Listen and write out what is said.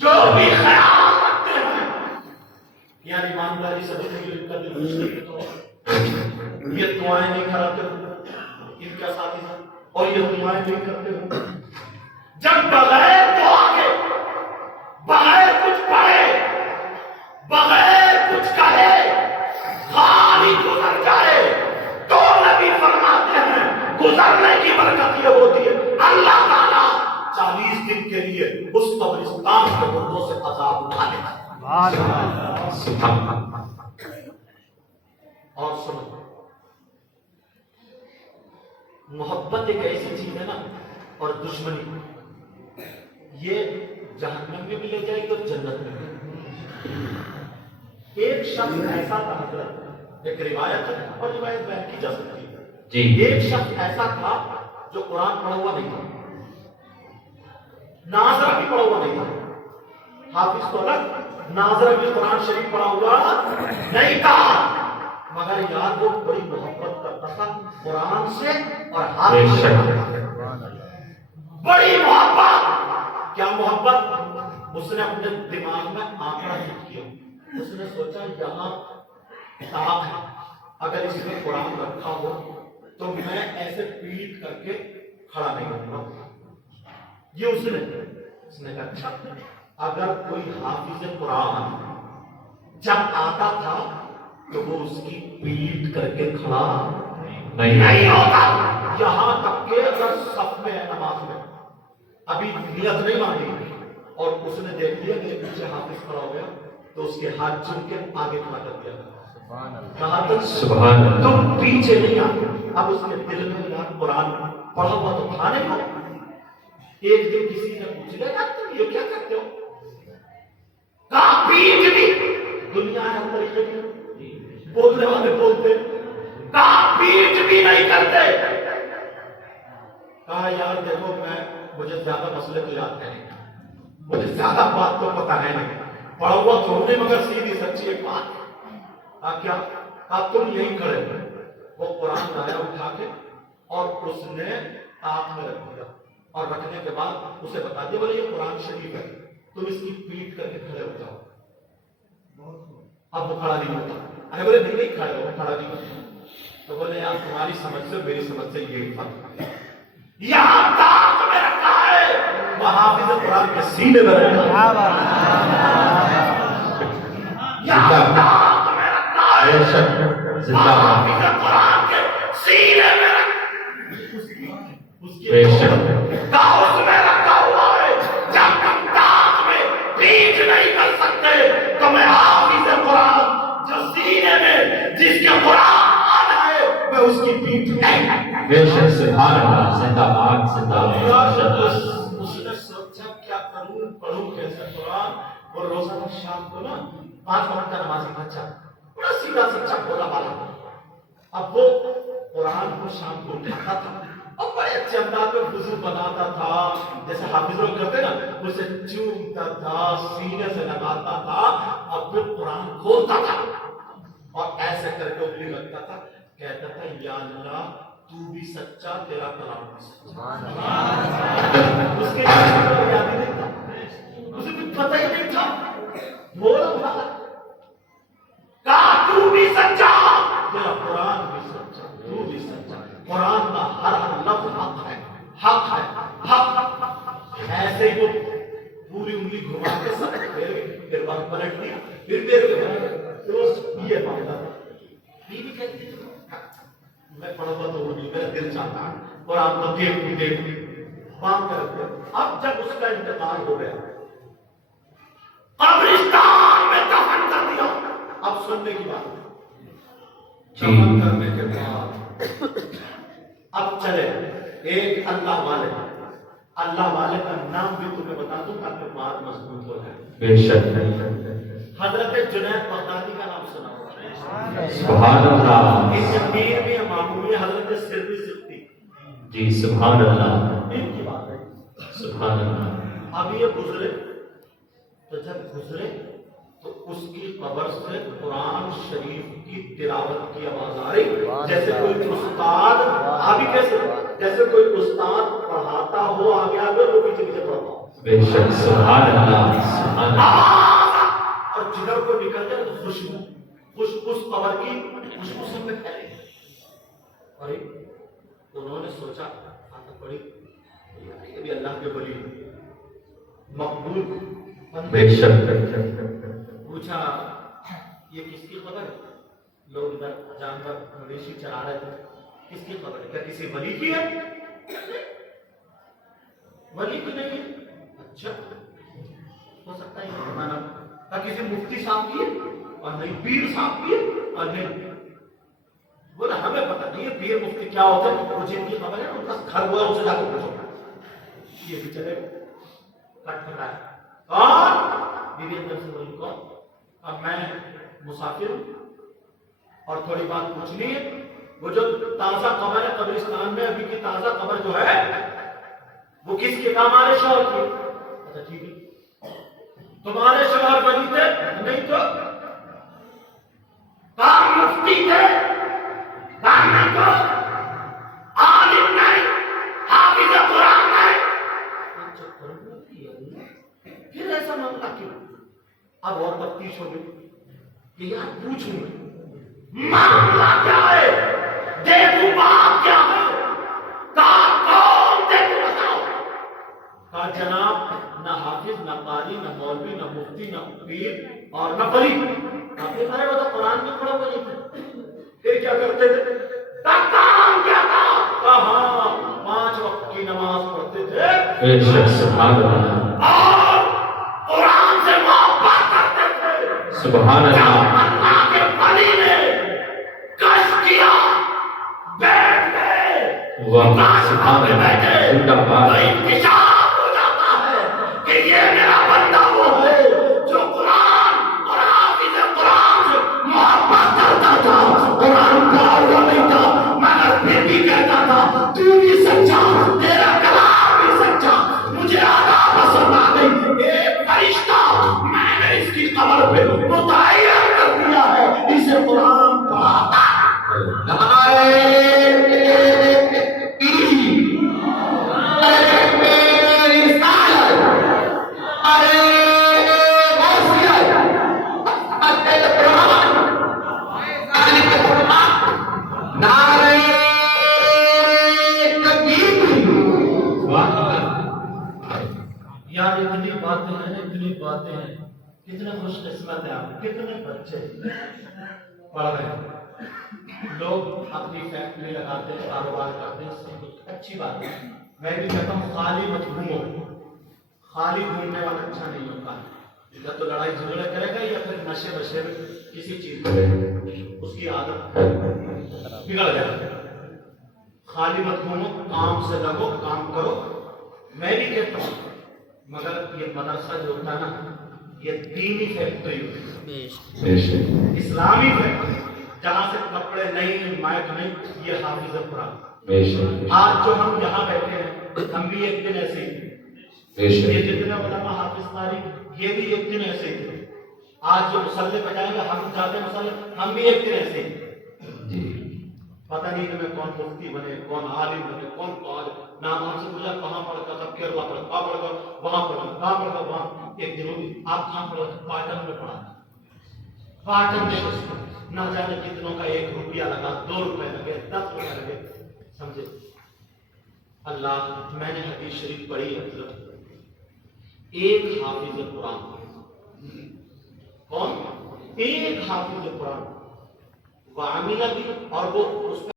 جو بھی خیال رکھتے ہیں یار ایمانداری سے ان کا دل یہ دعائیں نہیں کراتے ان کا ساتھی اور یہ دعائیں نہیں کرتے جب بغیر دعا کے بغیر کچھ پڑھے بغیر کچھ کہے خالی گزر جائے تو نبی فرماتے ہیں گزرنے کی برکت یہ ہوتی ہے اللہ تعالیٰ 40 دن کے لیے اس قبرستان کے مردوں سے عذاب اٹھا لیتا ہے اور سنو محبت ایک ایسی چیز ہے نا اور دشمنی یہ جہنم میں بھی لے جائے گی اور جنت میں بھی ایک شخص ایسا تھا حضرت ایک روایت ہے اور روایت بیان کی جا سکتی ہے جی ایک شخص ایسا تھا جو قرآن پڑھا ہوا نہیں تھا ناظرہ بھی پڑھا ہوا نہیں تھا حافظ تو الگ ناظرہ بھی قرآن شریف پڑھا ہوا نہیں تھا مگر یاد وہ بڑی محبت کرتا تھا قرآن سے اور حافظ سے بڑی محبت کیا محبت اس نے اپنے دماغ میں آنکڑا فٹ کیا اس نے سوچا یہاں کتاب ہے اگر اس میں قرآن رکھا ہو تو میں ایسے پیٹ کر کے کھڑا نہیں کروں گا یہ اس نے کہا اچھا اگر کوئی حافظ قرآن جب آتا تھا تو وہ اس کی پیٹ کر کے کھڑا نہیں ہوتا یہاں تک کہ اگر صف میں ہے نماز میں ابھی نیت نہیں مانی اور اس نے دیکھ لیا میرے پیچھے حافظ کھڑا ہو گیا تو اس کے ہاتھ چوم کے آگے کھڑا کر دیا کہا سبحان اللہ تم پیچھے نہیں آتے اب اس کے دل میں یار قرآن پڑھا ہوا تو تھا نہیں ایک دن کسی نے پوچھ لیا تم یہ کیا کرتے ہو کہا پیٹ بھی دنیا ہے ہر طریقے کی بولنے والے بولتے کہا پیٹ بھی نہیں کرتے کہا یار دیکھو مجھے زیادہ مسئلے تو یاد ہے نہیں مجھے زیادہ بات تو پتا ہے نہیں پڑھا ہوا تو نہیں مگر سیدھی سچی ایک بات کیا آپ تم یہیں کھڑے وہ قرآن لایا اٹھا کے اور اس نے آنکھ میں رکھ دیا اور رکھنے کے بعد اسے بتا دیا بولے یہ قرآن شریف ہے تم اس کی پیٹ کر کے کھڑے ہو جاؤ اب وہ کھڑا نہیں ہوتا ارے بولے نہیں کھڑے ہو کھڑا نہیں ہوتا تو بولے یار تمہاری سمجھ سے میری سمجھ سے یہی فرق یہاں تاک میں رکھا ہے حافظ قرآن کے سینے میں رکھا یہاں تاک میں رکھا ہے حافظ قرآن کے سینے میں رکھا اس میں رکھا ہوا ہے جب تم تاک میں پیٹ نہیں کر سکتے تو میں حافظ قرآن جو سینے میں جس کے قرآن ہے میں اس کی پیٹ نہیں بے شک سبحان اللہ زندہ باد زندہ باد اس نے سوچا کیا کروں پڑھوں کیسے قرآن اور روزہ شام کو نا 5 وقت کا نمازی بچہ بڑا سیدھا سچا بولا والا اب وہ قرآن کو شام کو اٹھاتا تھا اور بڑے اچھے انداز میں وضو بناتا تھا جیسے حافظ لوگ کرتے نا اسے چومتا تھا سینے سے لگاتا تھا اور پھر قرآن کھولتا تھا اور ایسے کر کے انگلی رکھتا تھا کہتا تھا یا اللہ تو بھی سچا تیرا کلام بھی سچا اس کے یاد ہی نہیں تھا اسے کچھ پتہ ہی نہیں تھا بولا کہا تو بھی سچا تیرا قرآن بھی سچا تو بھی سچا قرآن کا ہر لفظ حق ہے حق ہے حق ایسے ہی وہ پوری انگلی گھما کے سب پھر بعد پلٹ دیا پھر یہ معاملہ بیوی کہتی ہے میں پڑھا ہوا تو وہ نہیں میرا دل چاہتا اور آپ کو دیکھ بات کرتے اب جب اس کا انتقال ہو گیا قبرستان میں دفن کر دیا اب سننے کی بات دفن کرنے کے بعد اب چلے ایک اللہ والے کا نام بھی تمہیں بتا دوں تاکہ بات مضبوط ہو جائے بے شک حضرت جنید بغدادی کا نام سنا ہوگا سبحان اللہ ان کے پیر بھی معمولی حضرت سربی سکتی جی سبحان اللہ ان کی بات ہے سبحان اللہ اب یہ گزرے تو جب گزرے تو اس کی قبر سے قرآن شریف کی تلاوت کی آواز آ رہی جیسے کوئی استاد ابھی کیسے جیسے کوئی استاد پڑھاتا ہو آگے آگے وہ پیچھے پیچھے پڑھتا ہو بے شک سبحان اللہ سبحان اللہ. اور جدھر کو نکل جائے تو خوشبو اس قبر کی خوشبو سب میں پھیلے. اور انہوں نے سوچا آتا پڑی یہ بھی اللہ کے ولی مقبول بے شک. پوچھا یہ کس کی خبر ہے؟ لوگ ادھر جانور مویشی چرا رہے تھے. کس کی خبر ہے؟ کیا کسی ولی کی ہے؟ ولی کی نہیں ہے. اچھا ہو سکتا ہے یہ مانا کیا کسی مفتی صاحب کی ہے اور نہیں پیر صاحب کی ہے اور نہیں. بولا ہمیں پتہ نہیں ہے پیر مفتی کیا ہوتا ہے. مجھے ان کی خبر ہے ان کا گھر ہوا ان سے جا کے پوچھو. یہ بھی چلے کٹ پھٹا ہے. اور بیوی اندر سے بولی کون؟ اب میں مسافر ہوں اور تھوڑی بات پوچھنی ہے. وہ جو تازہ قبر ہے قبرستان میں ابھی کی تازہ قبر جو ہے وہ کس کے کام آ رہے شوہر کی؟ اچھا ٹھیک ہے تمہارے شوہر ولی تھے نہیں تو کام مفتی تھے کام نہیں تو عالم نہیں حافظ قرآن نہیں. پھر ایسا معاملہ کیوں؟ اب اور تفتیش ہو گئی کہ یار پوچھوں معاملہ کیا ہے دیکھو بات کیا ہے کون دیکھو بتاؤ. کہا جناب نہ حافظ نہ قاری نہ مولوی نہ مفتی نہ پیر اور نہ ولی. آپ نے بارے بتا قرآن میں پڑھا ہوا نہیں تھا. پھر کیا کرتے تھے؟ کام کیا تھا؟ کہاں 5 وقت کی نماز پڑھتے تھے بے شک سبحان اللہ اور قرآن سے محبت کرتے تھے. سبحان اللہ. اللہ کے ولی نے کش کیا بیٹھ گئے واہ سبحان اللہ زندہ باد. انکشاف ہو جاتا ہے کہ یہ میرا بندہ وہ ہے جو قرآن اور حافظ قرآن سے محبت کرتا تھا. قرآن پڑھا ہوا نہیں تھا مگر پھر بھی کہتا تھا تو بھی سچا تیرا کلام بھی سچا. مجھے آدھا پسند آ گئی. ایک فرشتہ میں نے اس کی قبر پہ متعین کر دیا ہے اسے قرآن پڑھاتا ہے. یار اتنی باتیں ہیں کتنے خوش قسمت ہیں آپ. کتنے بچے پڑھ رہے ہیں. لوگ اپنی فیکٹری لگاتے ہیں کاروبار کرتے ہیں سب کچھ اچھی بات ہے. میں بھی کہتا ہوں خالی مت گھومو. خالی گھومنے والا اچھا نہیں ہوتا. یا تو لڑائی جھگڑے کرے گا یا پھر نشے وشے میں کسی چیز کو اس کی عادت بگڑ جائے گا. خالی مت گھومو کام سے لگو کام کرو. میں بھی کہتا ہوں مگر یہ مدرسہ جو ہوتا ہے نا یہ دینی فیکٹری ہوتی ہے اسلامی فیکٹری جہاں سے کپڑے نہیں مائک نہیں. یہ حافظ قرآن. آج جو ہم یہاں بیٹھے ہیں ہم بھی ایک دن ایسے ہی یہ جتنے علماء حافظ تاریخ یہ بھی ایک دن ایسے ہی تھے. آج جو مصلی پہ جائیں گے ہم جاتے ہیں مصلی ہم بھی ایک دن ایسے ہی. پتہ نہیں کہ میں کون مفتی بنے کون عالم بنے کون قاضی. نام ہم سے پوچھا کہاں پڑھتا تھا کیرلا پڑھا کہاں پڑھا وہاں پڑھا کہاں پڑھا وہاں. ایک دن ہوگی آپ کہاں پڑھا پاٹن میں پڑھا. پاٹن میں نہ جانے کتنوں کا 1 روپیہ لگا 2 روپے لگے 10 روپے لگے. سمجھے اللہ میں نے حدیث شریف پڑھی ہے مطلب ایک حافظ قرآن کون ایک حافظ قرآن وعاملہ بھی اور وہ اس